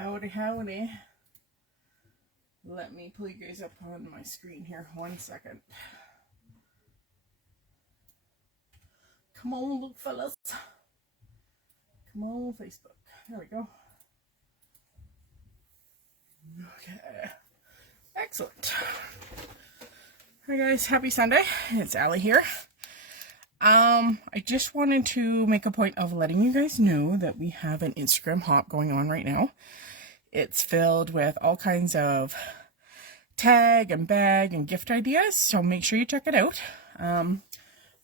Howdy, howdy. Let me pull you guys up on my screen here. 1 second. Come on, little fellas. Come on, Facebook. There we go. Okay. Excellent. Hi guys, happy Sunday. It's Allie here. I just wanted to make a point of letting you guys know that we have an Instagram hop going on right now. It's filled with all kinds of tag and bag and gift ideas, so make sure you check it out.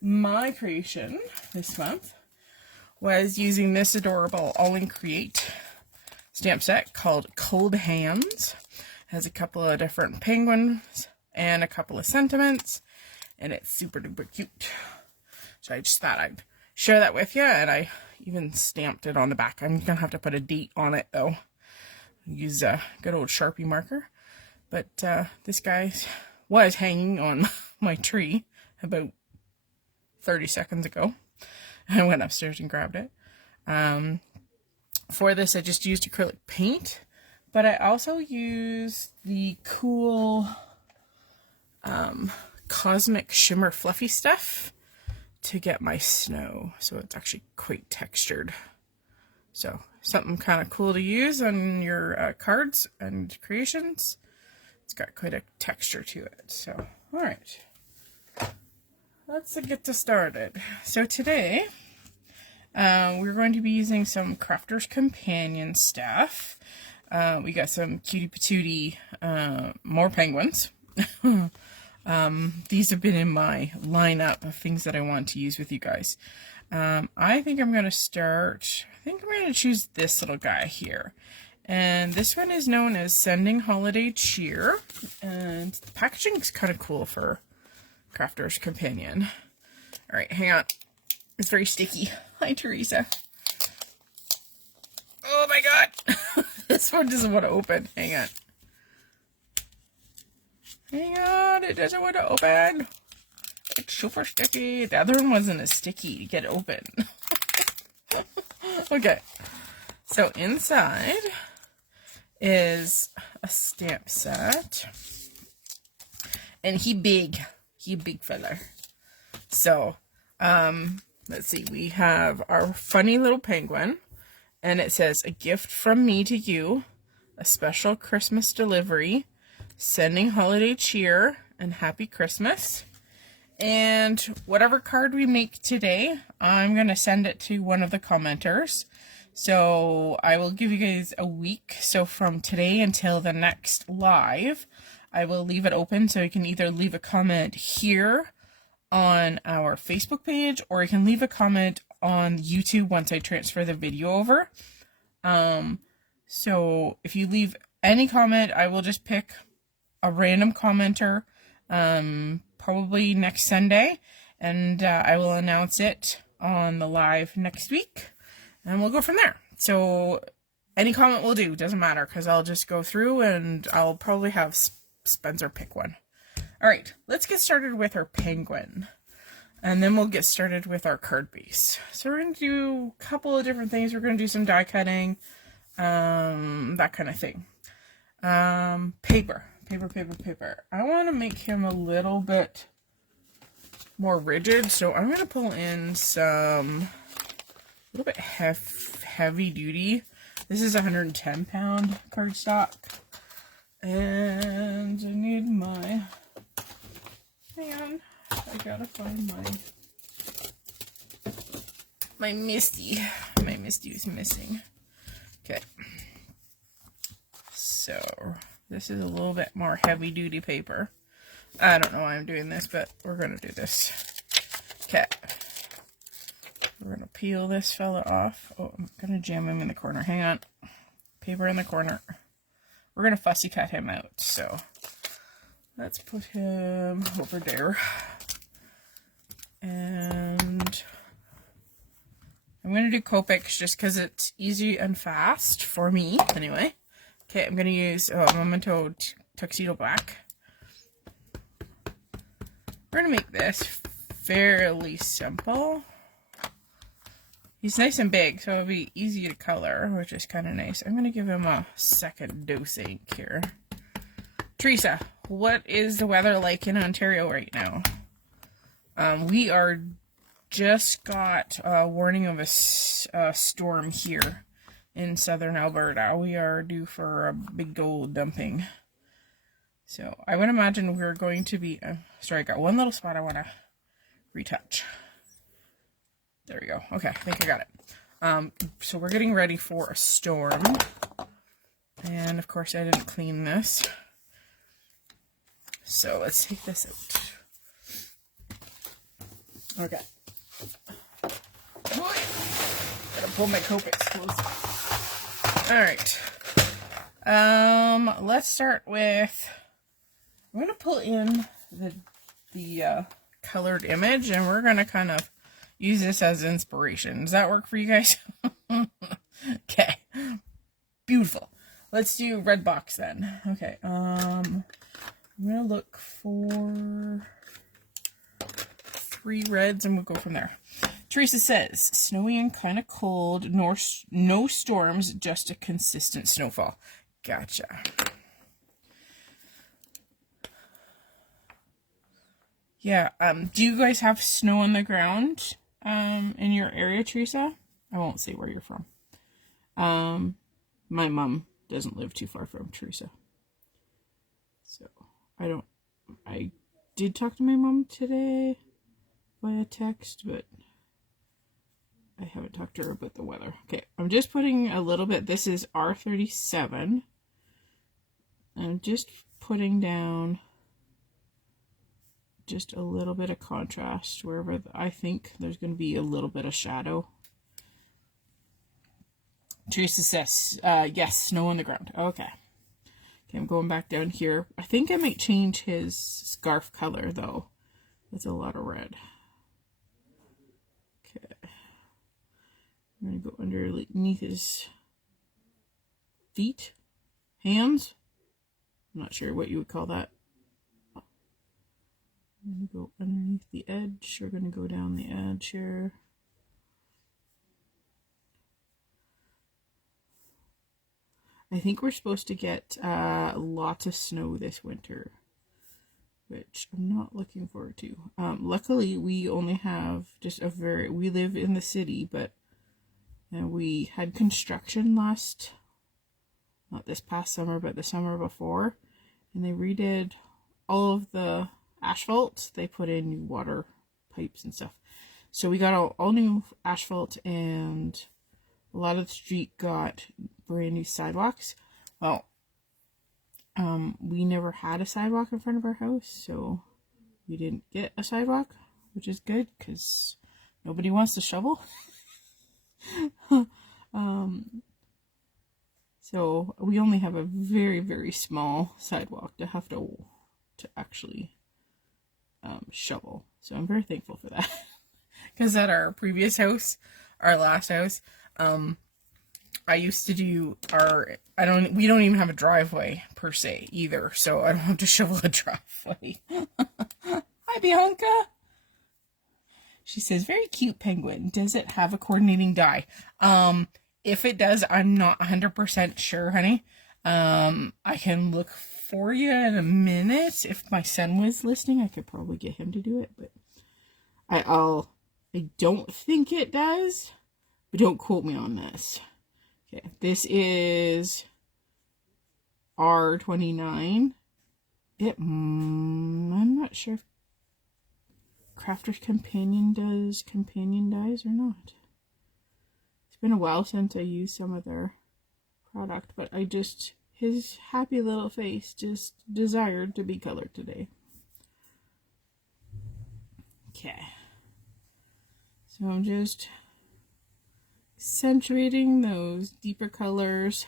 My creation this month was using this adorable all-in-create stamp set called Cold Hands. It has a couple of different penguins and a couple of sentiments, and it's super duper cute. So I just thought I'd share that with you, and I even stamped it on the back. I'm gonna have to put a date on it though. Use a good old Sharpie marker. But this guy was hanging on my tree about 30 seconds ago. I went upstairs and grabbed it. For this, I just used acrylic paint, but I also used the cool Cosmic Shimmer Fluffy stuff to get my snow. So it's actually quite textured. So something kind of cool to use on your cards and creations. It's got quite a texture to it. So, all right. Let's get this started. So today, we're going to be using some Crafter's Companion stuff. We got some cutie patootie, more penguins. These have been in my lineup of things that I want to use with you guys. I think I'm going to choose this little guy here. And this one is known as Sending Holiday Cheer. And the packaging is kind of cool for Crafter's Companion. All right, hang on. It's very sticky. Hi, Teresa. Oh my God. This one doesn't want to open. Hang on. Hang on. It doesn't want to open. It's super sticky. The other one wasn't as sticky to get open. Okay. So inside is a stamp set. And he big fella. So, let's see. We have our funny little penguin. And it says, a gift from me to you. A special Christmas delivery. Sending holiday cheer. And happy Christmas. And whatever card we make today, I'm going to send it to one of the commenters. So I will give you guys a week. So from today until the next live, I will leave it open. So you can either leave a comment here on our Facebook page, or you can leave a comment on YouTube once I transfer the video over. So if you leave any comment, I will just pick a random commenter, probably next Sunday, and I will announce it on the live next week, and we'll go from there. So any comment will do, doesn't matter, because I'll just go through and I'll probably have Spencer pick one. All right, let's get started with our penguin, and then we'll get started with our card base. So we're going to do a couple of different things. We're going to do some die cutting, that kind of thing. Paper. I want to make him a little bit more rigid, so I'm going to pull in some, a little bit heavy duty. This is 110 pound cardstock, and I need my, hang on, I gotta find my Misty. My Misty is missing. Okay, so this is a little bit more heavy duty paper. I don't know why I'm doing this, but we're going to do this. Okay. We're going to peel this fella off. Oh, I'm going to jam him in the corner. Hang on. Paper in the corner. We're going to fussy cut him out. So let's put him over there. And I'm going to do Copics just because it's easy and fast for me anyway. Okay, I'm going to use Memento Tuxedo Black. We're going to make this fairly simple. He's nice and big, so it'll be easy to color, which is kind of nice. I'm going to give him a second dose ink here. Teresa, what is the weather like in Ontario right now? We are just got a warning of a storm here in southern Alberta. We are due for a big old dumping. So I would imagine we're going to be... sorry, I got one little spot I want to retouch. There we go. Okay, I think I got it. So we're getting ready for a storm. And of course I didn't clean this. So let's take this out. Okay. Gotta pull my Copics close. Alright. Let's start with... I'm gonna pull in the colored image, and we're gonna kind of use this as inspiration. Does that work for you guys? Okay. Beautiful. Let's do red box then. Okay. I'm gonna look for 3 reds and we'll go from there. Teresa says, snowy and kind of cold, no storms, just a consistent snowfall. Gotcha. Yeah, do you guys have snow on the ground in your area, Teresa? I won't say where you're from. My mom doesn't live too far from Teresa. So, I did talk to my mom today via text, but I haven't talked to her about the weather. Okay, I'm just putting a little bit, this is R37. I'm just putting down just a little bit of contrast wherever I think there's going to be a little bit of shadow. Teresa says, yes, snow on the ground. Okay. Okay, I'm going back down here. I think I might change his scarf color, though. That's a lot of red. Okay. I'm going to go underneath his feet. Hands. I'm not sure what you would call that. I'm going to go underneath the edge. We're going to go down the edge here. I think we're supposed to get lots of snow this winter, which I'm not looking forward to. Luckily, we only have just we live in the city, but we had construction not this past summer, but the summer before, and they redid all of the asphalt. They put in new water pipes and stuff. So we got all new asphalt, and a lot of the street got brand new sidewalks. Well, we never had a sidewalk in front of our house, so we didn't get a sidewalk, which is good because nobody wants to shovel. So we only have a very, very small sidewalk to have to actually shovel. So I'm very thankful for that. Because at our previous house, our last house, I used to do we don't even have a driveway per se either, so I don't have to shovel a driveway. Hi, Bianca. She says, very cute penguin. Does it have a coordinating die? If it does, I'm not 100% sure, honey. I can look for you in a minute. If my son was listening, I could probably get him to do it, but I don't think it does, but don't quote me on this. Okay, this is R29. I'm not sure if Crafter's Companion does companion dyes or not. It's been a while since I used some of their product, but his happy little face just desired to be colored today. Okay. So I'm just accentuating those deeper colors.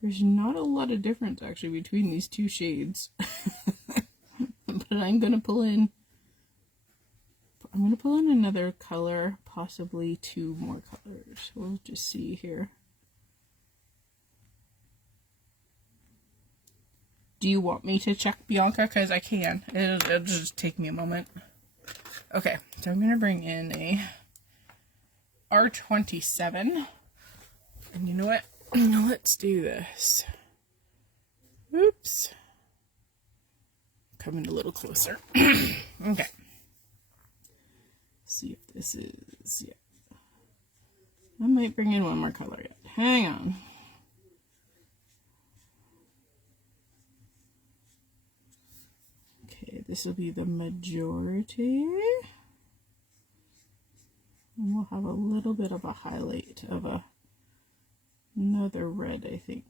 There's not a lot of difference actually between these two shades. But I'm going to pull in another color, possibly 2 more colors. We'll just see here. Do you want me to check, Bianca? Because I can. It'll just take me a moment. Okay, so I'm going to bring in a R27. And you know what? Let's do this. Oops. Coming a little closer. Okay. See if this is, yeah. I might bring in one more color yet. Hang on. Okay, this will be the majority. And we'll have a little bit of a highlight of another red, I think.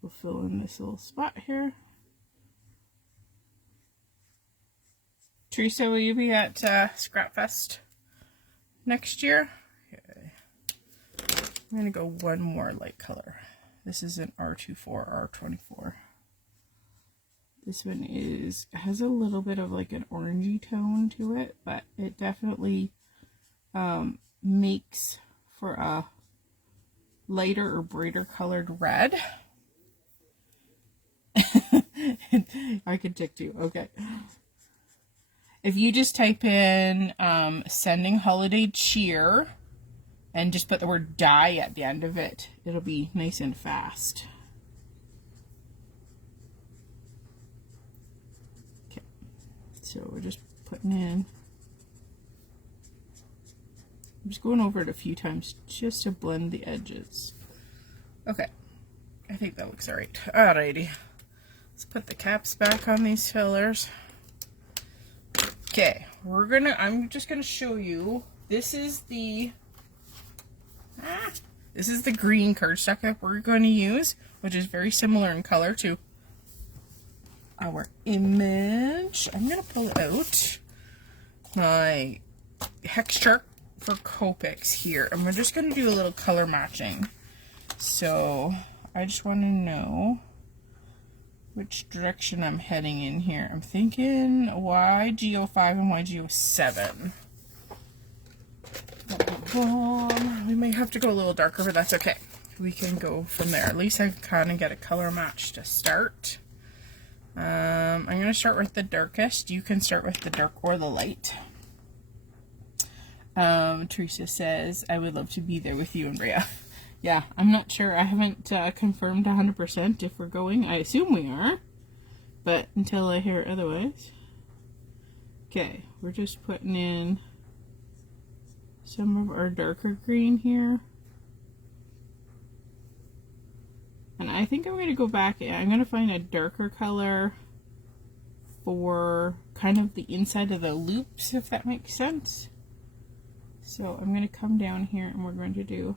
We'll fill in this little spot here. Teresa, will you be at Scrap Fest next year? Okay. I'm going to go one more light color. This is an R24, R24. This one has a little bit of like an orangey tone to it, but it definitely makes for a lighter or brighter colored red. I could tick too. Okay. If you just type in sending holiday cheer and just put the word die at the end of it, it'll be nice and fast. Okay. So we're just putting in. I'm just going over it a few times just to blend the edges. Okay. I think that looks alright. Alrighty. Let's put the caps back on these fillers. Okay, I'm just gonna show you. This is the green cardstock that we're going to use, which is very similar in color to our image. I'm gonna pull out my hex chart for Copics here, and we're just gonna do a little color matching. So I just want to know which direction I'm heading in here. I'm thinking YGO5 and YGO7. We may have to go a little darker, but that's okay. We can go from there. At least I can kind of get a color match to start. I'm going to start with the darkest. You can start with the dark or the light. Teresa says, I would love to be there with you and Brea. Yeah, I'm not sure. I haven't confirmed 100% if we're going. I assume we are, but until I hear otherwise. Okay, we're just putting in some of our darker green here. And I think I'm going to go back. I'm going to find a darker color for kind of the inside of the loops, if that makes sense. So I'm going to come down here and we're going to do...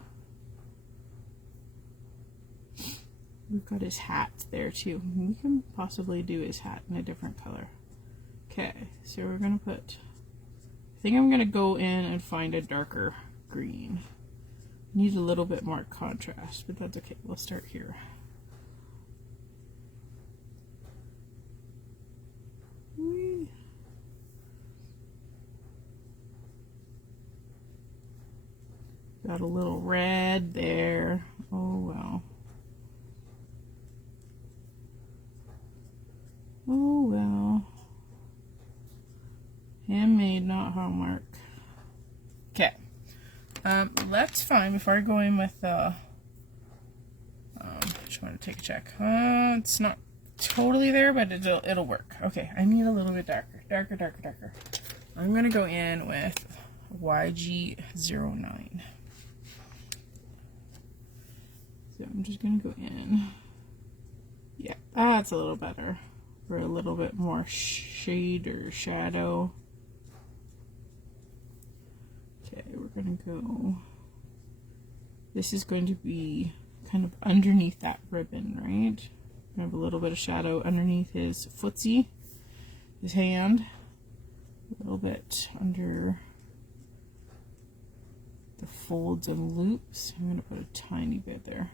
We've got his hat there too. We can possibly do his hat in a different color. Okay, so we're going to put... I think I'm going to go in and find a darker green. Need a little bit more contrast, but that's okay. We'll start here. Whee. Got a little red there. Oh well. Oh well. Handmade, not Hallmark. Okay. That's fine. Before I go in with just want to take a check. It's not totally there, but it'll work. Okay, I need a little bit darker. Darker. I'm gonna go in with YG09. So I'm just gonna go in. Yeah, that's a little better. For a little bit more shade or shadow. Okay, we're gonna go. This is going to be kind of underneath that ribbon, right? We have a little bit of shadow underneath his footsie, his hand. A little bit under the folds and loops. I'm gonna put a tiny bit there.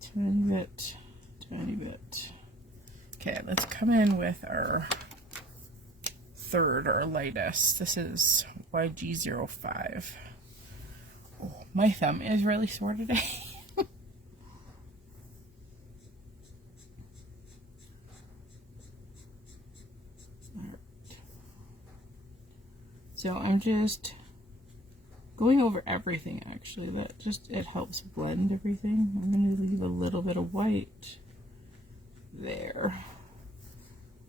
Tiny bit. Okay, let's come in with our third, our lightest. This is YG05. Oh, my thumb is really sore today. So I'm just going over everything, actually. That just, it helps blend everything. I'm going to leave a little bit of white there.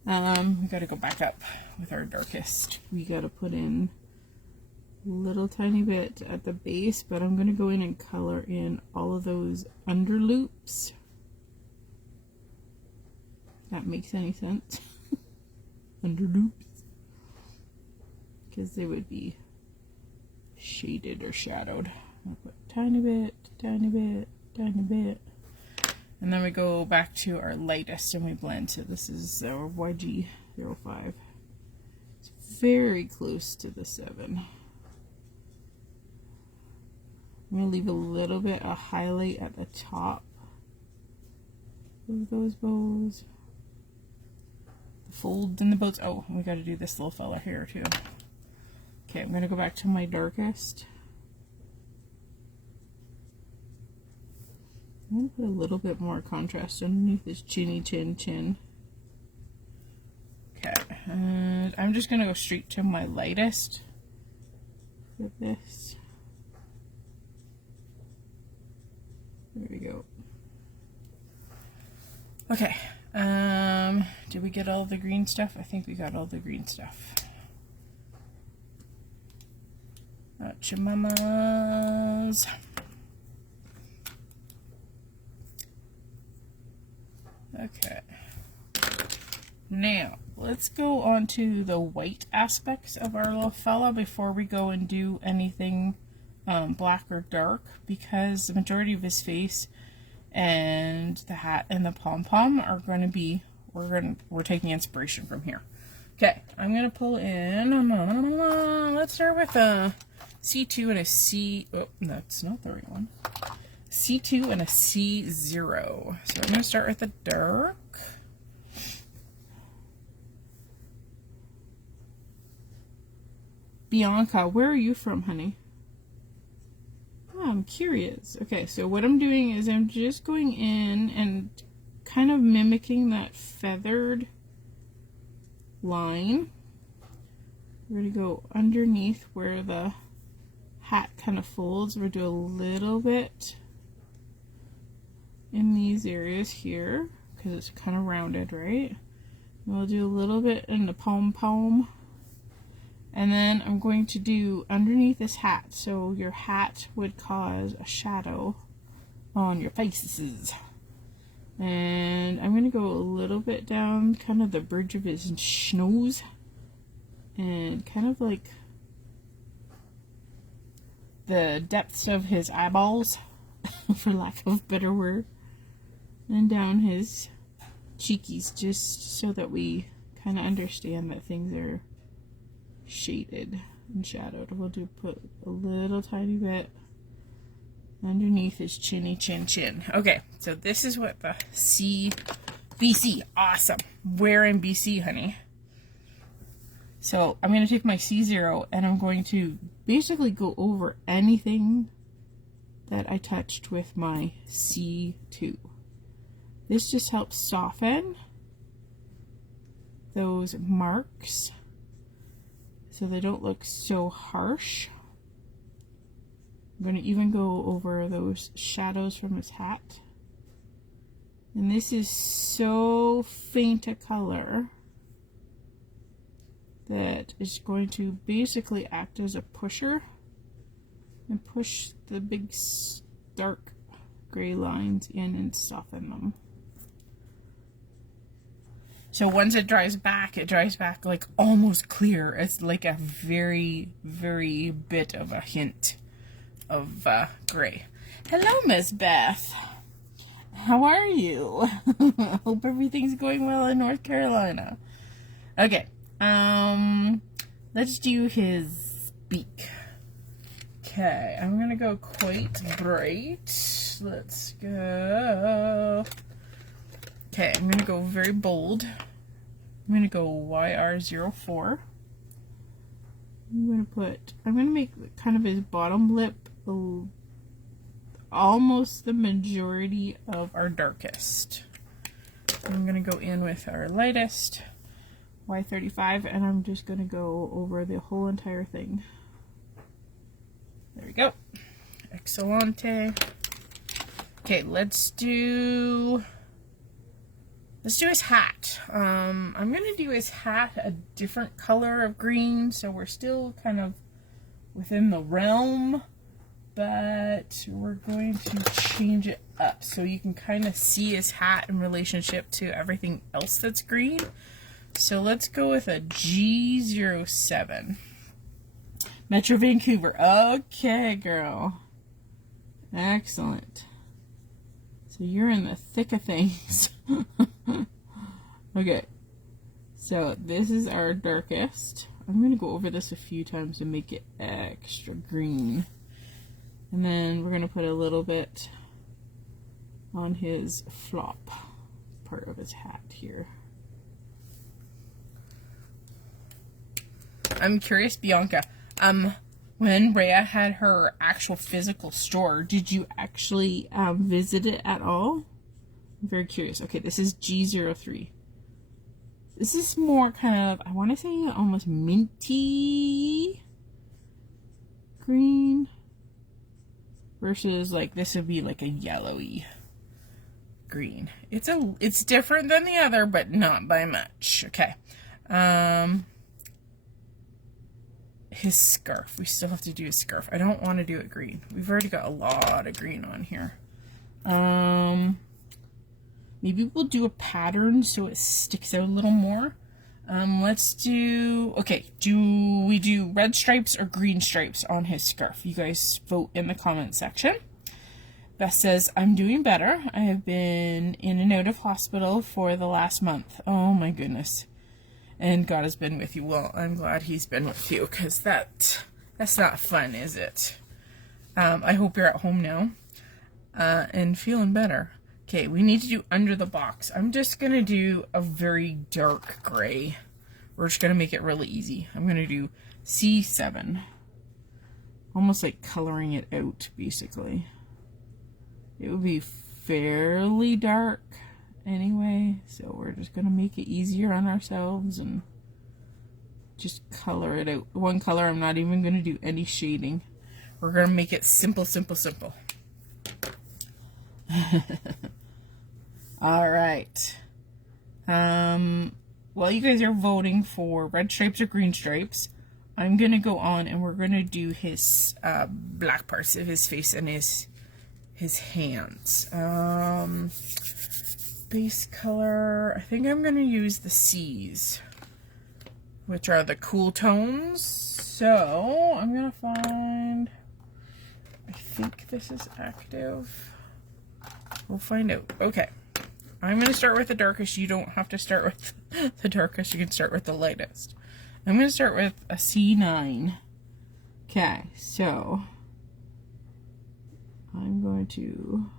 We got to go back up with our darkest. We got to put in a little tiny bit at the base, but I'm going to go in and color in all of those under loops. If that makes any sense. Under loops. Because they would be shaded or shadowed. I'll put tiny bit, tiny bit, tiny bit. And then we go back to our lightest and we blend. So this is our YG05. It's very close to the 7. I'm going to leave a little bit of highlight at the top of those bows. The folds in the bows. Oh, we got to do this little fella here too. Okay, I'm going to go back to my darkest. I'm going to put a little bit more contrast underneath this chinny chin chin. Okay, and I'm just going to go straight to my lightest with this. There we go. Okay, did we get all the green stuff? I think we got all the green stuff. Chimamas. Okay. Now, let's go on to the white aspects of our little fella before we go and do anything black or dark, because the majority of his face and the hat and the pom-pom are going to be, we're taking inspiration from here. Okay, I'm going to pull in, let's start with a C2 and a C, oh, that's not the right one. C2 and a C0. So I'm going to start with the dark. Bianca, where are you from, honey? Oh, I'm curious. Okay, so what I'm doing is I'm just going in and kind of mimicking that feathered line. We're going to go underneath where the hat kind of folds. We're going to do a little bit in these areas here because it's kind of rounded, right? And we'll do a little bit in the pom-pom. And then I'm going to do underneath this hat. So your hat would cause a shadow on your faces. And I'm going to go a little bit down kind of the bridge of his nose. And kind of like the depths of his eyeballs, for lack of a better word. And down his cheekies, just so that we kind of understand that things are shaded and shadowed. We'll put a little tiny bit underneath his chinny chin chin. Okay, so this is what the BC, awesome. Where in BC, honey? So I'm going to take my C0 and I'm going to basically go over anything that I touched with my C2. This just helps soften those marks so they don't look so harsh. I'm going to even go over those shadows from his hat. And this is so faint a color that is going to basically act as a pusher and push the big dark gray lines in and soften them. So once it dries back like almost clear. It's like a very, very bit of a hint of gray. Hello, Miss Beth. How are you? Hope everything's going well in North Carolina. Okay, let's do his beak. Okay, I'm gonna go quite bright. Let's go. Okay, I'm gonna go very bold. I'm gonna go YR04. I'm gonna make kind of his bottom lip almost the majority of our darkest. I'm gonna go in with our lightest Y35, and I'm just going to go over the whole entire thing. There we go. Excellente. Okay, let's do his hat. I'm going to do his hat a different color of green, so we're still kind of within the realm, but we're going to change it up so you can kind of see his hat in relationship to everything else that's green. So let's go with a G07. Metro Vancouver. Okay, girl. Excellent. So you're in the thick of things. Okay. So this is our darkest. I'm going to go over this a few times to make it extra green. And then we're going to put a little bit on his flop part of his hat here. I'm curious, Bianca, when Rhea had her actual physical store, did you actually visit it at all? I'm very curious. Okay, this is G03. This is more kind of, I want to say almost minty green versus like this would be like a yellowy green. It's different than the other, but not by much. Okay. His scarf. We still have to do his scarf. I don't want to do it green. We've already got a lot of green on here. Maybe we'll do a pattern so it sticks out a little more. Let's do, okay, do we do red stripes or green stripes on his scarf? You guys vote in the comment section. Beth says, I'm doing better. I have been in and out of hospital for the last month. Oh my goodness. And God has been with you. Well, I'm glad he's been with you, because that's not fun, is it? I hope you're at home now and feeling better. Okay, we need to do under the box. I'm just going to do a very dark gray. We're just going to make it really easy. I'm going to do C7. Almost like coloring it out, basically. It would be fairly dark anyway, so we're just going to make it easier on ourselves and just color it out. One color, I'm not even going to do any shading. We're going to make it simple, simple, simple. All right. While you guys are voting for red stripes or green stripes, I'm going to go on and we're going to do his black parts of his face and his hands. Base color, I think I'm going to use the C's, which are the cool tones. So I'm going to find, I think this is active. We'll find out. Okay. I'm going to start with the darkest. You don't have to start with the darkest. You can start with the lightest. I'm going to start with a C9. Okay, so I'm going to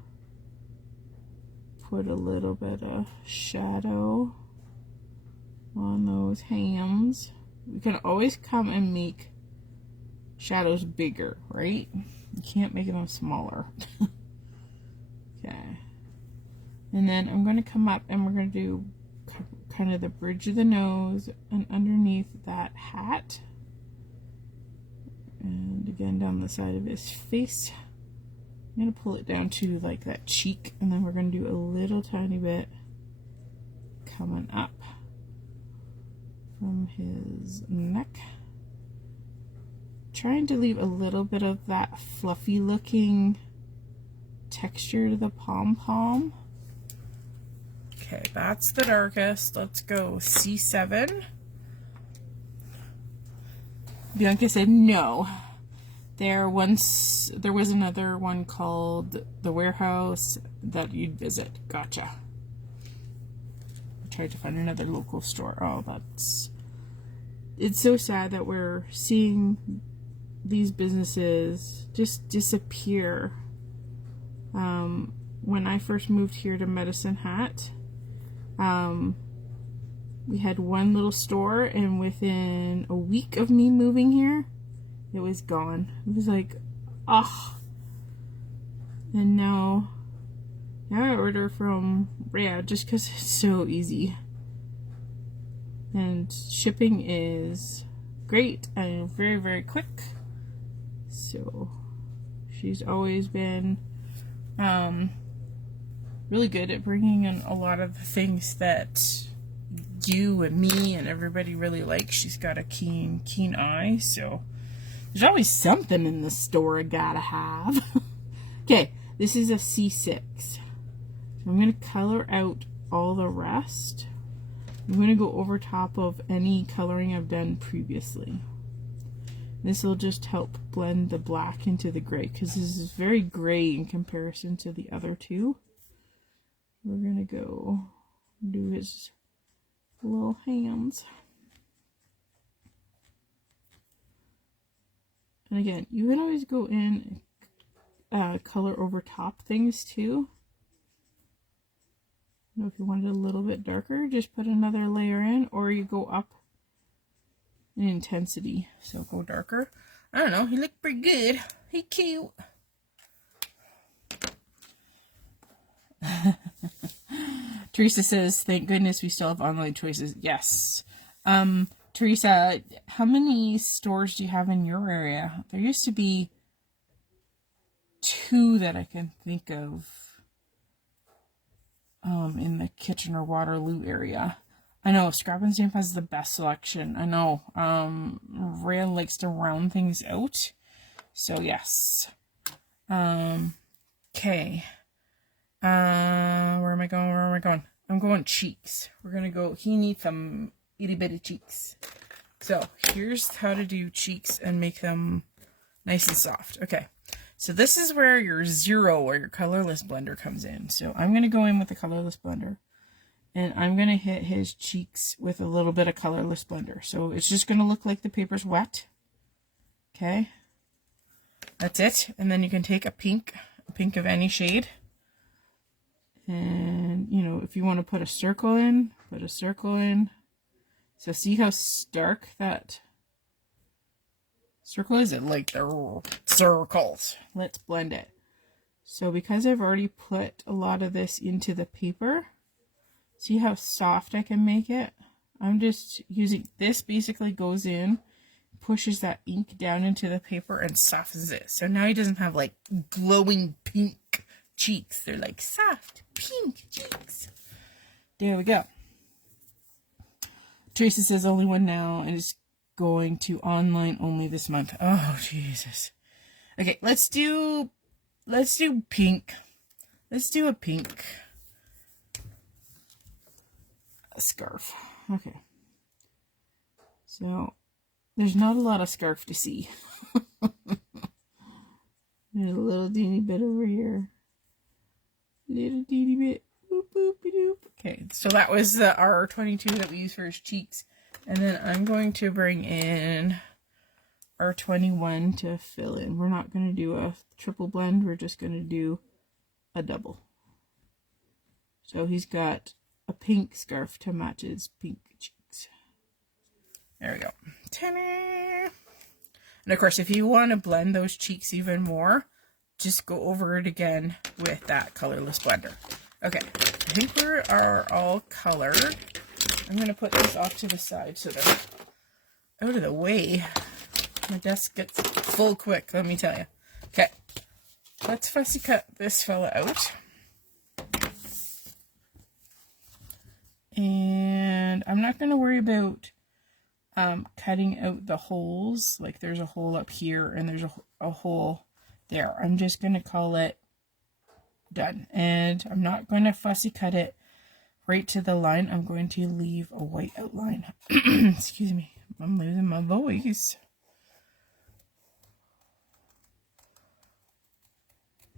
put a little bit of shadow on those hands. We can always come and make shadows bigger, right? You can't make them smaller. Okay. And then I'm going to come up and we're going to do kind of the bridge of the nose and underneath that hat. And again down the side of his face. I'm going to pull it down to like that cheek, and then we're going to do a little tiny bit coming up from his neck. Trying to leave a little bit of that fluffy looking texture to the pom-pom. Okay, that's the darkest. Let's go C7. Bianca said no. There was another one called The Warehouse that you'd visit. Gotcha. I tried to find another local store. Oh, it's so sad that we're seeing these businesses just disappear. When I first moved here to Medicine Hat, we had one little store, and within a week of me moving here, it was gone. It was like, ah. And now I order from Rhea just because it's so easy. And shipping is great and very, very quick. So she's always been really good at bringing in a lot of the things that you and me and everybody really likes. She's got a keen eye, so there's always something in the store I gotta have. Okay, this is a C6. So I'm going to color out all the rest. I'm going to go over top of any coloring I've done previously. This will just help blend the black into the gray, because this is very gray in comparison to the other two. We're going to go do his little hands. And again, you can always go in and color over top things too. If you want it a little bit darker, just put another layer in, or you go up in intensity. So go darker. I don't know, he looked pretty good. He cute. Teresa says, thank goodness we still have online choices. Yes. Teresa, how many stores do you have in your area? There used to be 2 that I can think of in the Kitchener-Waterloo area. I know Scrap and Stamp has the best selection. I know Rail likes to round things out. So yes. Okay. Where am I going? I'm going cheeks. We're gonna go, he needs some itty bitty cheeks. So here's how to do cheeks and make them nice and soft. Okay. So this is where your 0 or your colorless blender comes in. So I'm going to go in with the colorless blender. And I'm going to hit his cheeks with a little bit of colorless blender. So it's just going to look like the paper's wet. Okay. That's it. And then you can take a pink of any shade. And, you know, if you want to put a circle in, put a circle in. So see how stark that circle is? It like the circles. Let's blend it. So because I've already put a lot of this into the paper, see how soft I can make it? I'm just using this, basically goes in, pushes that ink down into the paper and softens it. So now he doesn't have like glowing pink cheeks. They're like soft pink cheeks. There we go. Teresa says only one now and it's going to online only this month. Oh Jesus. Okay, let's do pink. Let's do a pink scarf. Okay. So there's not a lot of scarf to see. There's a little teeny bit over here. Little teeny bit. Boop, boop, doop. Okay, so that was the R22 that we used for his cheeks. And then I'm going to bring in R21 to fill in. We're not going to do a triple blend. We're just going to do a double. So he's got a pink scarf to match his pink cheeks. There we go. Ta-da! And of course, if you want to blend those cheeks even more, just go over it again with that colorless blender. Okay, I think we are all colored. I'm going to put this off to the side so they're out of the way. My desk gets full quick, let me tell you. Okay, let's fussy cut this fella out. And I'm not going to worry about cutting out the holes. Like there's a hole up here and there's a hole there. I'm just going to call it done. And I'm not going to fussy cut it right to the line. I'm going to leave a white outline. Excuse me, I'm losing my voice.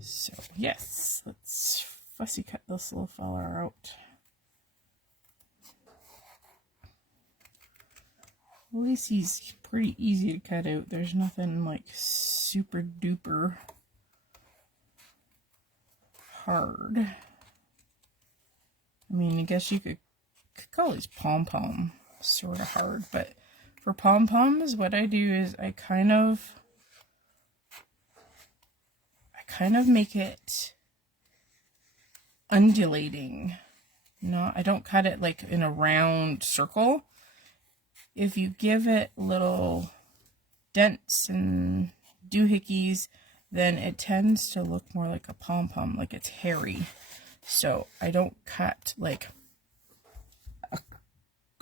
So yes, let's fussy cut this little fella out. At least he's pretty easy to cut out. There's nothing like super duper hard. I mean, I guess you could call these pom-pom sort of hard, but for pom-poms, what I do is I kind of make it undulating. No, I don't cut it like in a round circle. if you give it little dents and doohickeys, then it tends to look more like a pom-pom, like it's hairy. So I don't cut like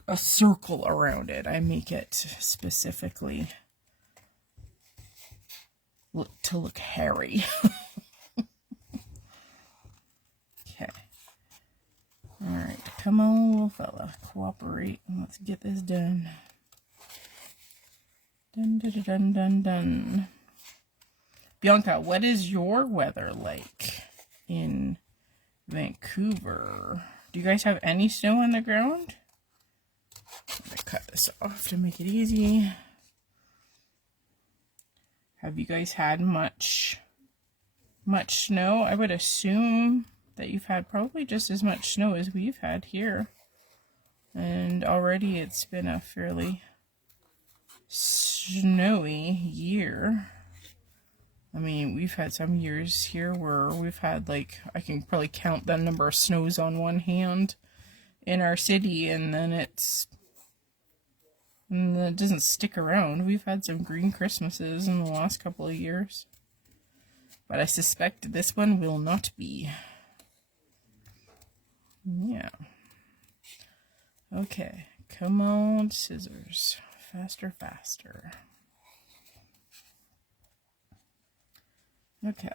a circle around it. I make it specifically to look hairy. Okay. Alright, come on, little fella. Cooperate and let's get this done. Dun, dun, dun, dun, dun. Bianca, what is your weather like in Vancouver? Do you guys have any snow on the ground? I'm going to cut this off to make it easy. Have you guys had much snow? I would assume that you've had probably just as much snow as we've had here. And already it's been a fairly snowy year. I mean, we've had some years here where we've had, like, I can probably count the number of snows on one hand in our city, and then it doesn't stick around. We've had some green Christmases in the last couple of years, but I suspect this one will not be. Yeah. Okay, come on, scissors. Faster, faster. Okay.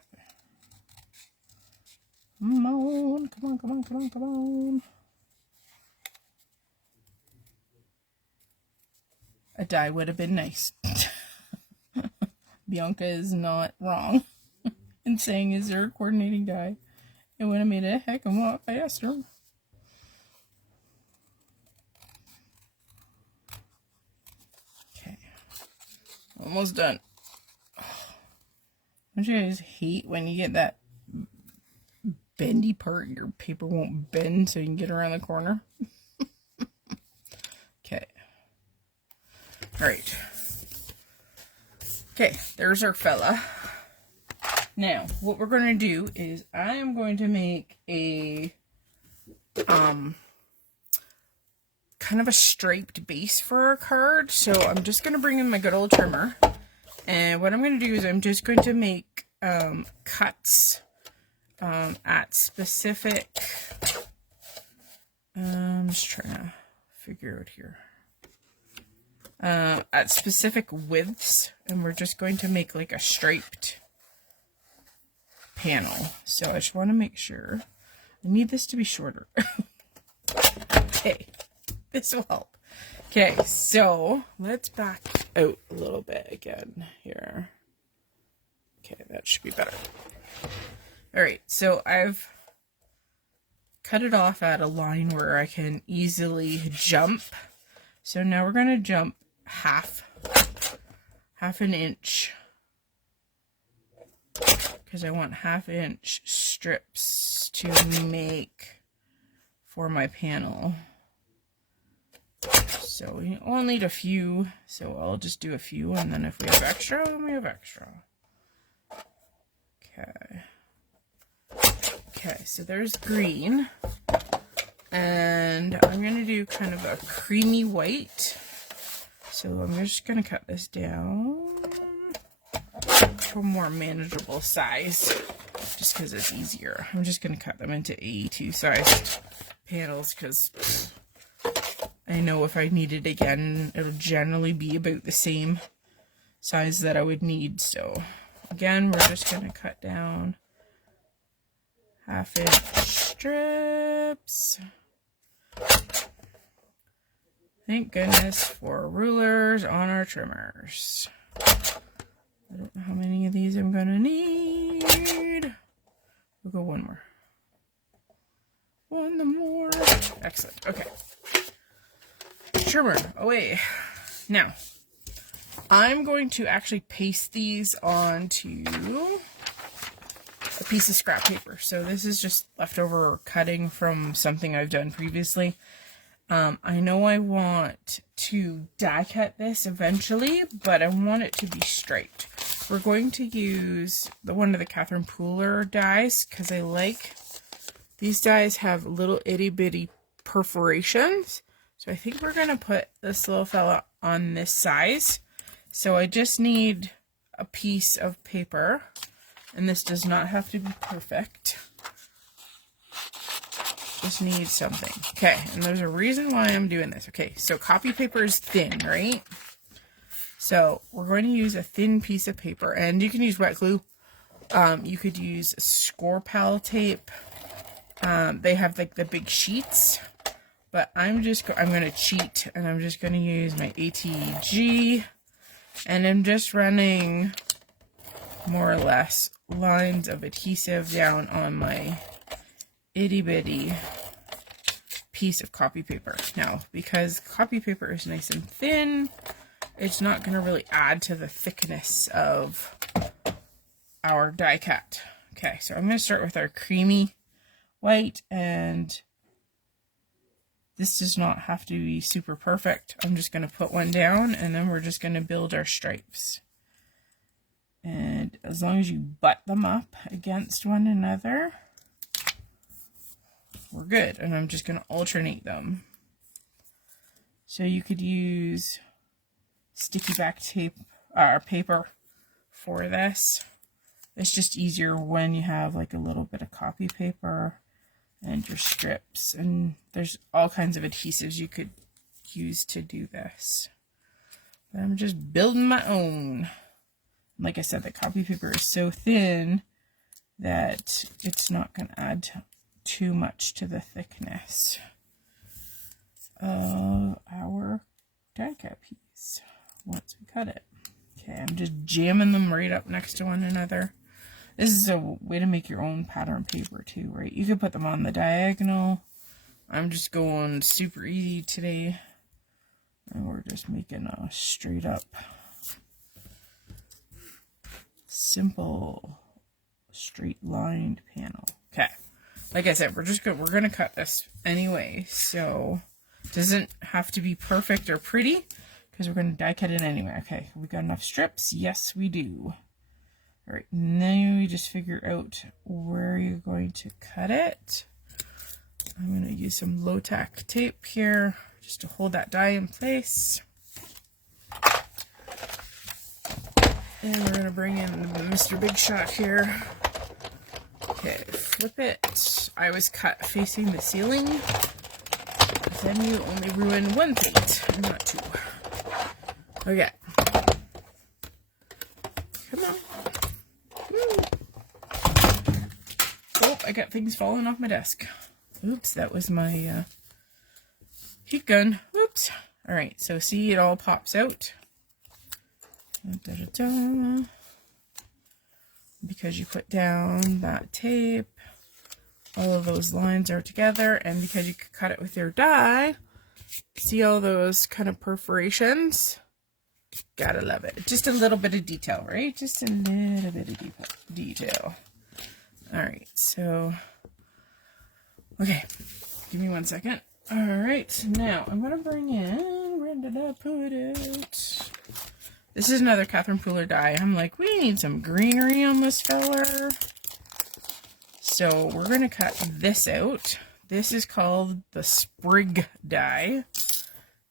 Come on, come on, come on, come on, come on. A die would have been nice. Bianca is not wrong in saying, is there a coordinating die? It would have made it a heck of a lot faster. Okay. Almost done. Don't you guys hate when you get that bendy part, your paper won't bend so you can get around the corner? Okay. Alright. Okay, there's our fella. Now, what we're going to do is I am going to make a kind of a striped base for our card. So I'm just going to bring in my good old trimmer. And what I'm going to do is I'm just going to make cuts at specific, I'm just trying to figure out here, at specific widths, and we're just going to make like a striped panel. So I just want to make sure, I need this to be shorter. Okay, this will help. Okay, so let's back out a little bit again here. Okay, that should be better. Alright, so I've cut it off at a line where I can easily jump. So now we're going to jump half an inch. Because I want 1/2 inch strips to make for my panel. So we only need a few, so I'll just do a few, and then if we have extra, then we have extra. Okay. Okay, so there's green. And I'm going to do kind of a creamy white. So I'm just going to cut this down to a more manageable size, just because it's easier. I'm just going to cut them into A2 sized panels, because I know if I need it again, it'll generally be about the same size that I would need. So again, we're just going to cut down 1/2 inch strips. Thank goodness for rulers on our trimmers. I don't know how many of these I'm going to need. We'll go one more. One more. Excellent. Okay. Trimmer away. Now, I'm going to actually paste these onto a piece of scrap paper. So this is just leftover cutting from something I've done previously. I know I want to die cut this eventually, but I want it to be striped. We're going to use one of the Catherine Pooler dies, because I like these dies have little itty bitty perforations. So I think we're going to put this little fella on this size. So I just need a piece of paper, and this does not have to be perfect. Just need something. Okay, and there's a reason why I'm doing this. Okay, so copy paper is thin, right? So we're going to use a thin piece of paper, and you can use wet glue. You could use score pal tape. They have like the big sheets. But I'm going to cheat, and I'm just going to use my ATG, and I'm just running more or less lines of adhesive down on my itty bitty piece of copy paper. Now, because copy paper is nice and thin, it's not going to really add to the thickness of our die cut. Okay, so I'm going to start with our creamy white, and this does not have to be super perfect. I'm just going to put one down, and then we're just going to build our stripes. And as long as you butt them up against one another, we're good. And I'm just going to alternate them. So you could use sticky back tape or paper for this. It's just easier when you have like a little bit of copy paper and your strips, and there's all kinds of adhesives you could use to do this. But I'm just building my own. Like I said, the copy paper is so thin that it's not going to add too much to the thickness of our die cut piece once we cut it. Okay, I'm just jamming them right up next to one another. This is a way to make your own pattern paper too, right? You could put them on the diagonal. I'm just going super easy today. And we're just making a straight up, simple, straight lined panel. Okay. Like I said, we're going to cut this anyway. So it doesn't have to be perfect or pretty, because we're going to die cut it anyway. Okay. We got enough strips? Yes, we do. All right, now you just figure out where you're going to cut it. I'm going to use some low-tack tape here just to hold that die in place. And we're going to bring in Mr. Big Shot here. Okay, flip it. I always cut facing the ceiling. Then you only ruin one plate and not two. Okay. Come on. Oh, I got things falling off my desk. Oops, that was my heat gun. Oops. Alright, so see, it all pops out. Da-da-da. Because you put down that tape, all of those lines are together, and because you could cut it with your die, see all those kind of perforations? Gotta love it. Just a little bit of detail, right? Just a little bit of detail. Alright, so, okay, give me 1 second. Alright, now I'm going to bring in, where did I put it? This is another Catherine Pooler die. I'm like, we need some greenery on this feller. So we're going to cut this out. This is called the Sprig die.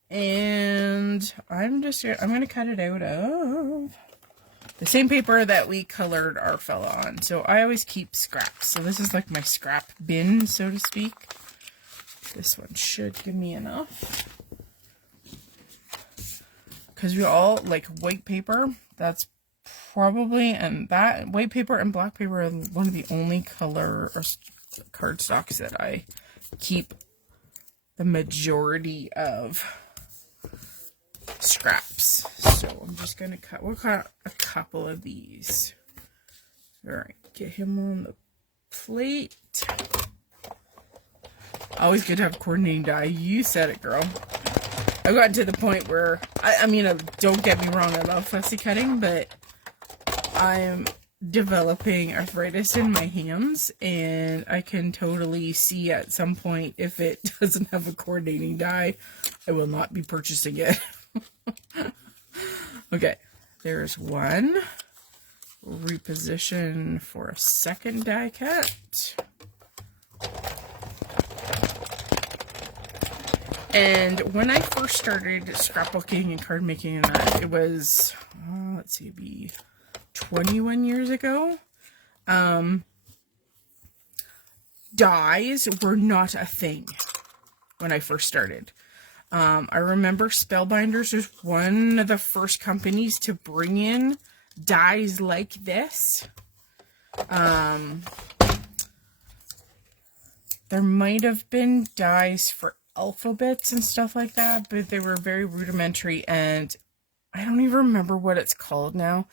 And I'm going to cut it out of the same paper that we colored our fella on. So I always keep scraps. So this is like my scrap bin, so to speak. This one should give me enough. Because we all like white paper. That's probably, and that white paper and black paper are one of the only color or cardstocks that I keep the majority of scraps. So I'm just going to cut, we'll cut a couple of these. Alright, get him on the plate. Always good to have coordinating die. You said it, girl. I've gotten to the point where, I mean, don't get me wrong, I love fussy cutting, but I'm developing arthritis in my hands, and I can totally see at some point if it doesn't have a coordinating die, I will not be purchasing it. Okay, there's one. Reposition for a second die cut. And when I first started scrapbooking and card making and that, it was, let's see, it'd be 21 years ago. Dies were not a thing when I first started. I remember Spellbinders was one of the first companies to bring in dies like this. There might have been dies for alphabets and stuff like that, but they were very rudimentary, and I don't even remember what it's called now.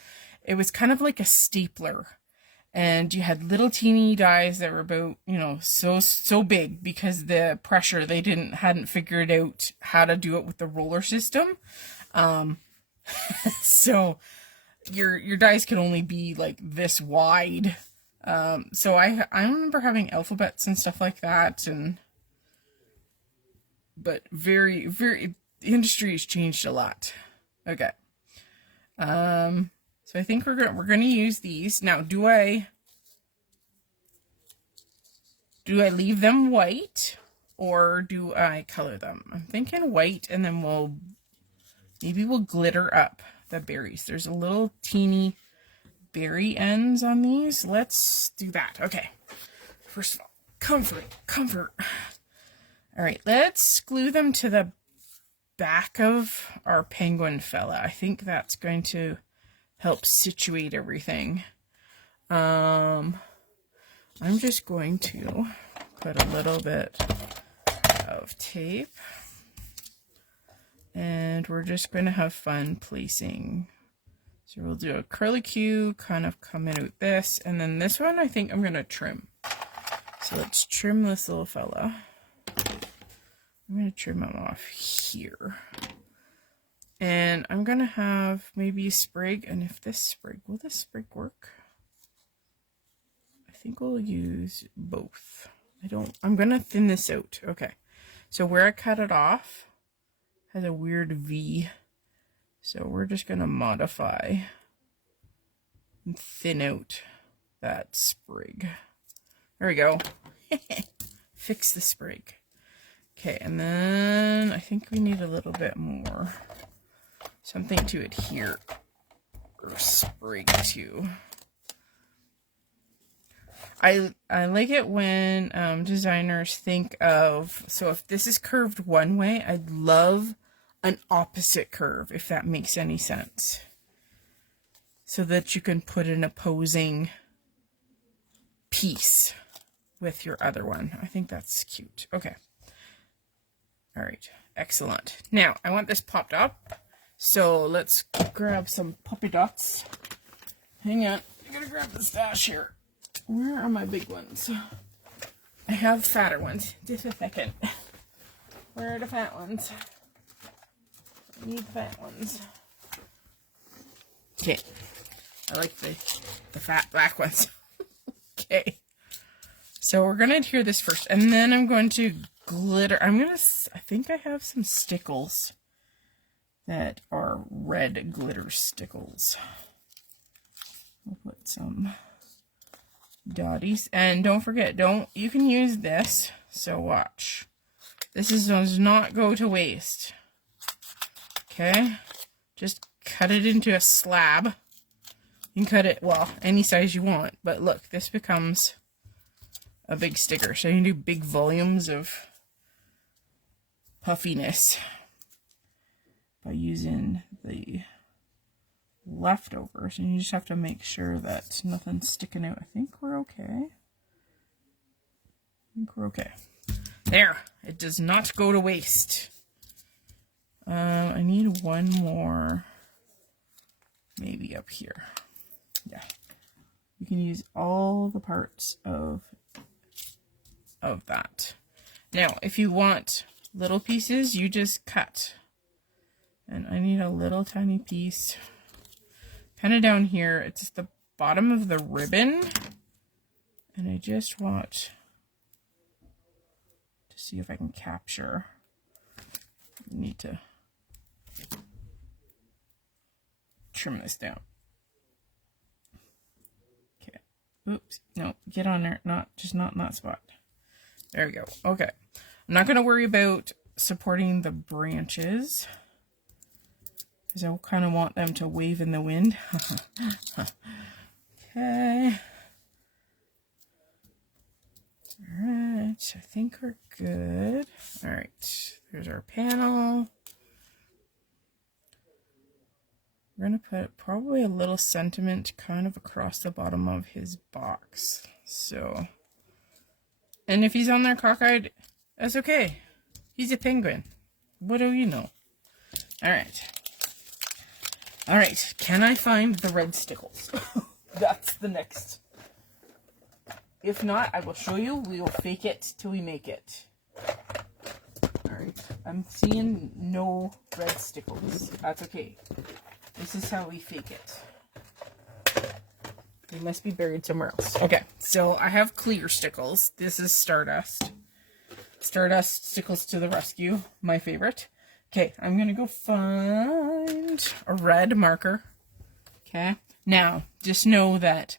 It was kind of like a stapler, and you had little teeny dies that were about, you know, so big because the pressure, they hadn't figured out how to do it with the roller system. So your dies can only be like this wide. So I remember having alphabets and stuff like that, but very, the industry has changed a lot. Okay. So I think we're going to use these. Now, do I leave them white or do I color them? I'm thinking white, and then maybe we'll glitter up the berries. There's a little teeny berry ends on these. Let's do that. Okay. First of all, comfort. All right, let's glue them to the back of our penguin fella. I think that's going to help situate everything. I'm just going to put a little bit of tape, and we're just going to have fun placing. So we'll do a curlicue, kind of come in with this, and then this one I think I'm going to trim. So let's trim this little fella. I'm going to trim him off here. And I'm going to have maybe a sprig, and if this sprig, will this sprig work? I think we'll use both. I'm going to thin this out. Okay. So where I cut it off has a weird V. So we're just going to modify and thin out that sprig. There we go. Fix the sprig. Okay, and then I think we need a little bit more. Something to adhere or sprig to. I like it when designers think of, so if this is curved one way, I'd love an opposite curve, if that makes any sense. So that you can put an opposing piece with your other one. I think that's cute. Okay. All right. Excellent. Now, I want this popped up. So let's grab some puppy dots. Hang on. I gotta grab the stash here. Where are my big ones? I have fatter ones. Just a second. Where are the fat ones? I need the fat ones. Okay. I like the fat black ones. Okay. So we're going to adhere this first. And then I'm going to glitter. I think I have some stickles that are red glitter stickles. We'll put some dotties. And don't forget, you can use this. So watch. This does not go to waste. Okay. Just cut it into a slab. You can cut it, well, any size you want. But look, this becomes a big sticker. So you can do big volumes of puffiness by using the leftovers. And you just have to make sure that nothing's sticking out. I think we're okay. There. It does not go to waste. I need one more, maybe up here. Yeah. You can use all the parts of that. Now, if you want little pieces, you just cut. And I need a little tiny piece kind of down here. It's the bottom of the ribbon. And I just want to see if I can capture. I need to trim this down. Okay. Oops. No, get on there. Not in that spot. There we go. Okay. I'm not going to worry about supporting the branches, because I kind of want them to wave in the wind. Okay. Alright, I think we're good. Alright, there's our panel. We're going to put probably a little sentiment kind of across the bottom of his box. So, and if he's on there cockeyed, that's okay. He's a penguin. What do you know? Alright. Alright, can I find the red stickles? That's the next. If not, I will show you. We will fake it till we make it. Alright, I'm seeing no red stickles. That's okay. This is how we fake it. They must be buried somewhere else. Okay, so I have clear stickles. This is Stardust. Stardust stickles to the rescue. My favorite. Okay, I'm going to go find a red marker. Okay, now just know that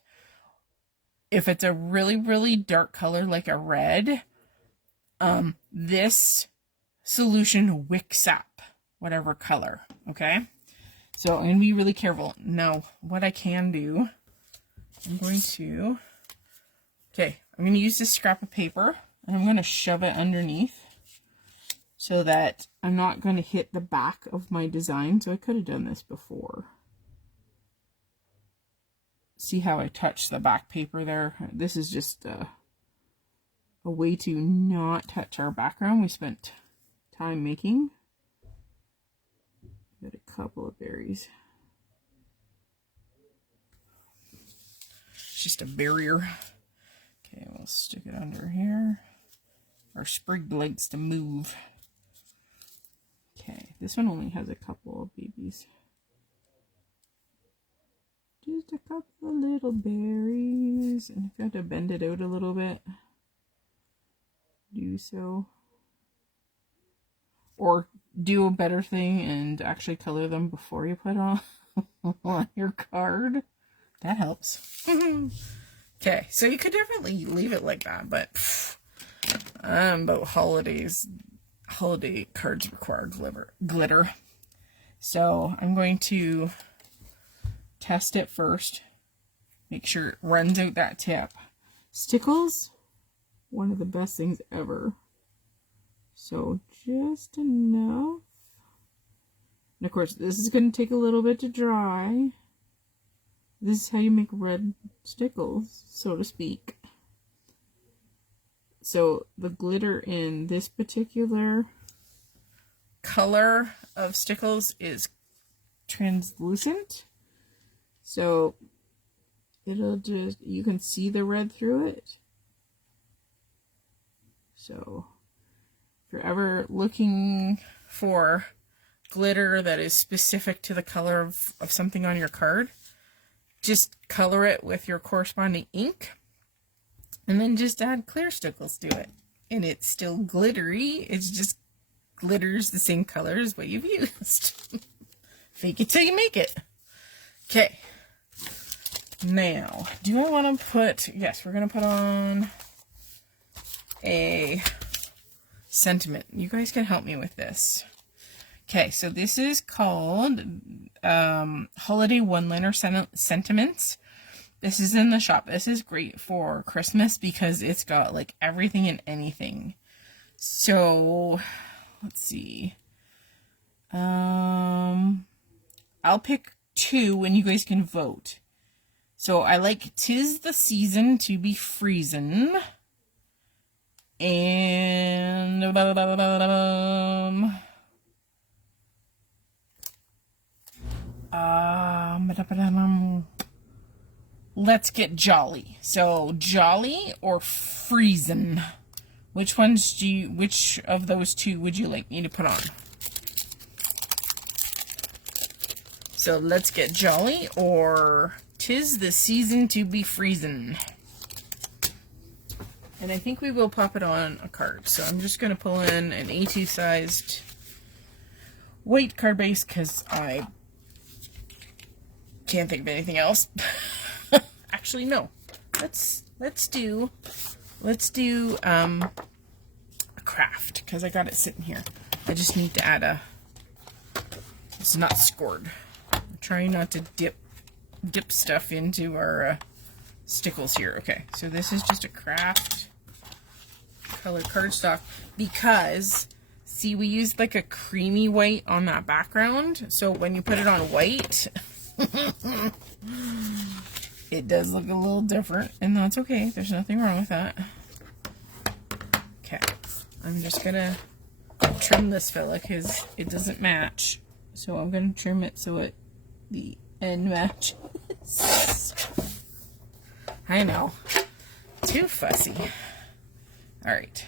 if it's a really, really dark color like a red, this solution wicks up whatever color. Okay. So I'm going to be really careful. Now, what I can do, I'm going to use this scrap of paper, and I'm going to shove it underneath so that I'm not going to hit the back of my design. So I could have done this before. See how I touch the back paper there? This is just a way to not touch our background we spent time making. Got a couple of berries. It's just a barrier. Okay, we'll stick it under here. Our sprig likes to move. Okay, this one only has a couple of babies. Just a couple of little berries. And if you have to bend it out a little bit, do so. Or do a better thing and actually color them before you put on your card. That helps. Okay, so you could definitely leave it like that, but about holidays, holiday cards require glitter. So I'm going to test it first. Make sure it runs out that tip. Stickles, one of the best things ever. So just enough. And of course, this is going to take a little bit to dry. This is how you make red stickles, so to speak. So the glitter in this particular color of stickles is translucent. So it'll just, you can see the red through it. So if you're ever looking for glitter that is specific to the color of something on your card, just color it with your corresponding ink and then just add clear stickles to it. And it's still glittery. It's just glitters the same color as what you've used. Fake it till you make it. Okay. Now, do I want to put, yes, we're going to put on a sentiment. You guys can help me with this. Okay, so this is called Holiday One-Liner Sentiments. This is in the shop. This is great for Christmas because it's got like everything and anything. So, let's see. I'll pick 2 and you guys can vote. So I like "'Tis the Season to Be Freezin'" and "Let's Get Jolly." So jolly or freezin'? Which of those 2 would you like me to put on? So "Let's Get Jolly" or "'Tis the Season to Be Freezin'." And I think we will pop it on a card. So I'm just going to pull in an A2 sized white card base because I can't think of anything else. Actually, no. Let's do a craft because I got it sitting here. I just need to add a, it's not scored. I'm trying not to dip stuff into our stickles here. Okay, so this is just a craft color cardstock because, see, we used like a creamy white on that background. So when you put it on white, it does look a little different, and that's okay. There's nothing wrong with that. Okay, I'm just gonna trim this fella because it doesn't match. So I'm gonna trim it so the end matches. I know, too fussy. All right.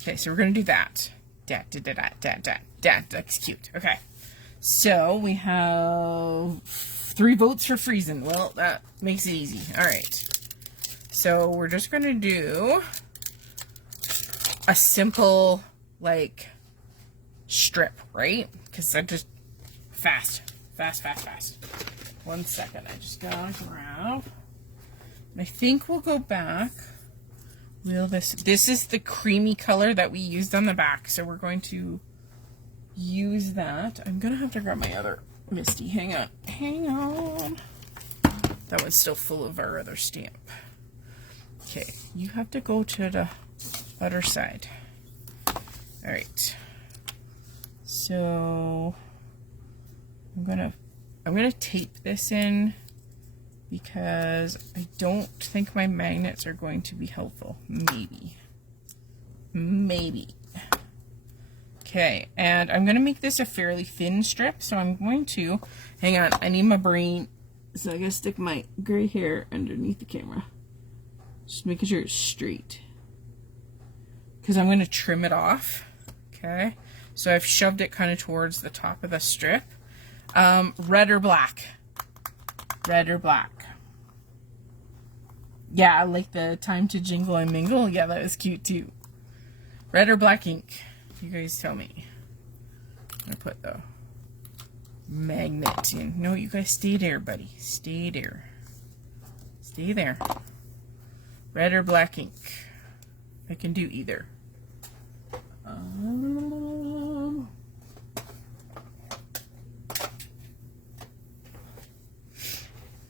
Okay, so we're gonna do that. That's cute. Okay, so we have 3 votes for freezing. Well, that makes it easy. All right. So we're just gonna do a simple like strip, right? Because I just fast. 1 second. I just gotta grab. And I think we'll go back. This is the creamy color that we used on the back, so we're going to use that. I'm gonna have to grab my other Misty. Hang on. That one's still full of our other stamp. Okay, you have to go to the other side. All right. So I'm gonna tape this in because I don't think my magnets are going to be helpful. Maybe. Okay, and I'm gonna make this a fairly thin strip, so I'm going to, hang on, I need my brain, so I gotta stick my gray hair underneath the camera. Just making sure it's straight. Because I'm gonna trim it off, okay? So I've shoved it kind of towards the top of the strip. Red or black? Red or black? Yeah, I like the time to jingle and mingle. Yeah, that was cute too. Red or black ink? You guys tell me. I'm gonna put the magnet in. No, you guys stay there, buddy. Stay there. Stay there. Red or black ink? I can do either.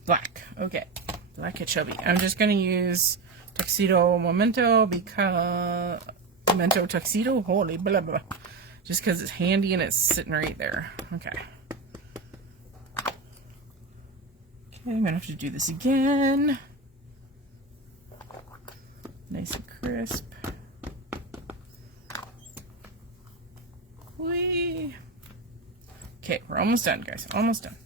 Black. Okay. Black it shall be. I'm just going to use Tuxedo Memento because... Memento Tuxedo? Holy blah blah. Just because it's handy and it's sitting right there. Okay. Okay, I'm going to have to do this again. Nice and crisp. Whee! Okay, we're almost done, guys. Almost done.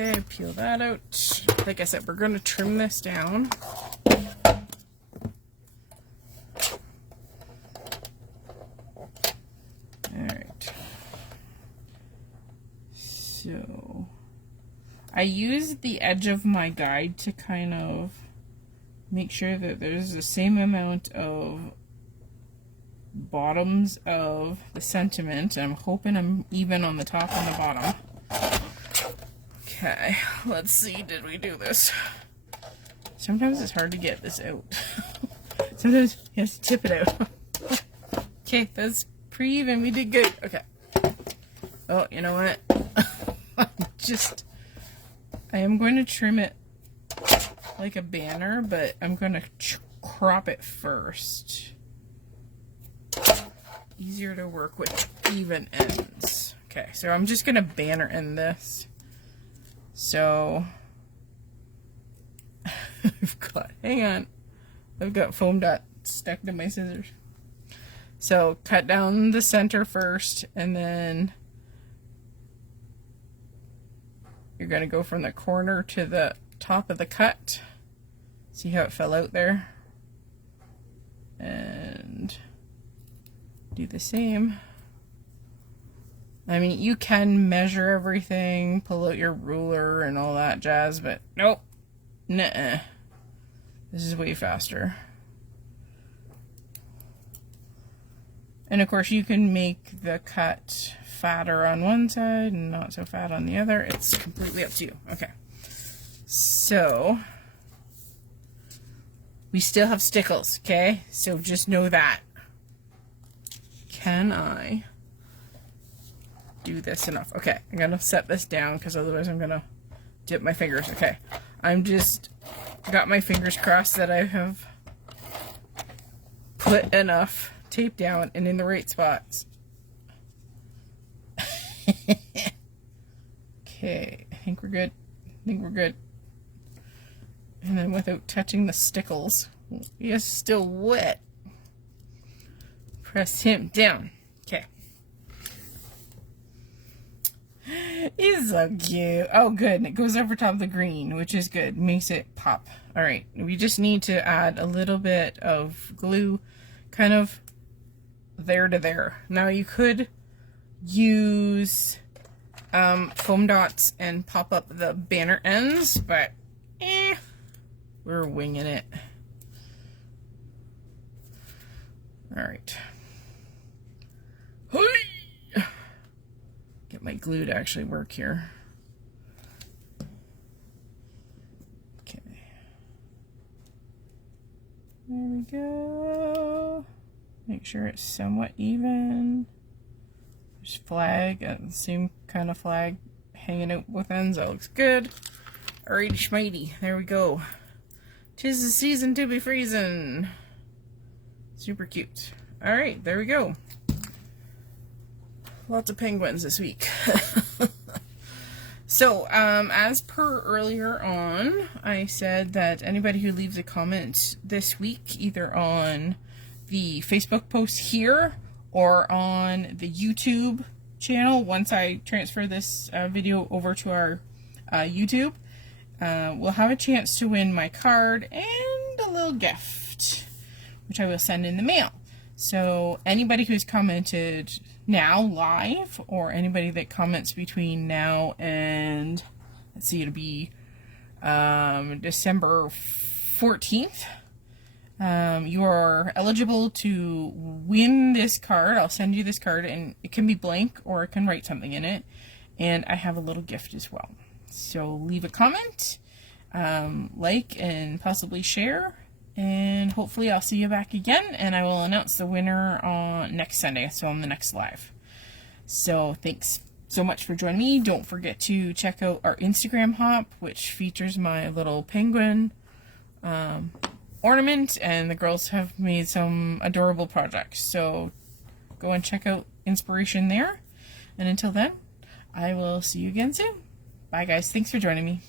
Okay, peel that out. Like I said, we're going to trim this down. Alright. So, I used the edge of my guide to kind of make sure that there's the same amount of bottoms of the sentiment. I'm hoping I'm even on the top and the bottom. Okay, let's see, did we do this? Sometimes it's hard to get this out. Sometimes you have to tip it out. Okay, that's pretty even. We did good. Okay. Oh, you know what? I am going to trim it like a banner, but I'm going to crop it first. Easier to work with even ends. Okay, so I'm just going to banner end this. So, I've got foam dot stuck to my scissors. So, cut down the center first, and then you're going to go from the corner to the top of the cut. See how it fell out there? And do the same. I mean, you can measure everything, pull out your ruler and all that jazz, but nope. Nuh-uh. This is way faster. And of course, you can make the cut fatter on one side and not so fat on the other. It's completely up to you. Okay. So, we still have stickles, okay? So just know that. can I do this enough? Okay, I'm gonna set this down because otherwise I'm gonna dip my fingers. Okay, I'm just got my fingers crossed that I have put enough tape down and in the right spots. Okay, I think we're good. I think we're good. And then without touching the stickles, he is still wet. Press him down. Okay. He's so cute. Oh, good. And it goes over top of the green, which is good. Makes it pop. All right. We just need to add a little bit of glue kind of there to there. Now you could use foam dots and pop up the banner ends, but we're winging it. All right. Get my glue to actually work here. Okay. There we go. Make sure it's somewhat even. There's flag, the same kind of flag hanging out both ends. That looks good. Alrighty, schmitey. There we go. 'Tis the season to be freezing. Super cute. Alright, there we go. Lots of penguins this week. So, as per earlier on, I said that anybody who leaves a comment this week, either on the Facebook post here or on the YouTube channel, once I transfer this video over to our YouTube, will have a chance to win my card and a little gift, which I will send in the mail. So anybody who's commented now live, or anybody that comments between now and, let's see, it'll be December 14th, you are eligible to win this card. I'll send you this card, and it can be blank or it can write something in it, and I have a little gift as well. So leave a comment, like, and possibly share. And hopefully I'll see you back again, and I will announce the winner on next Sunday, so on the next live. So thanks so much for joining me. Don't forget to check out our Instagram hop, which features my little penguin ornament, and the girls have made some adorable projects. So go and check out inspiration there. And until then, I will see you again soon. Bye guys. Thanks for joining me.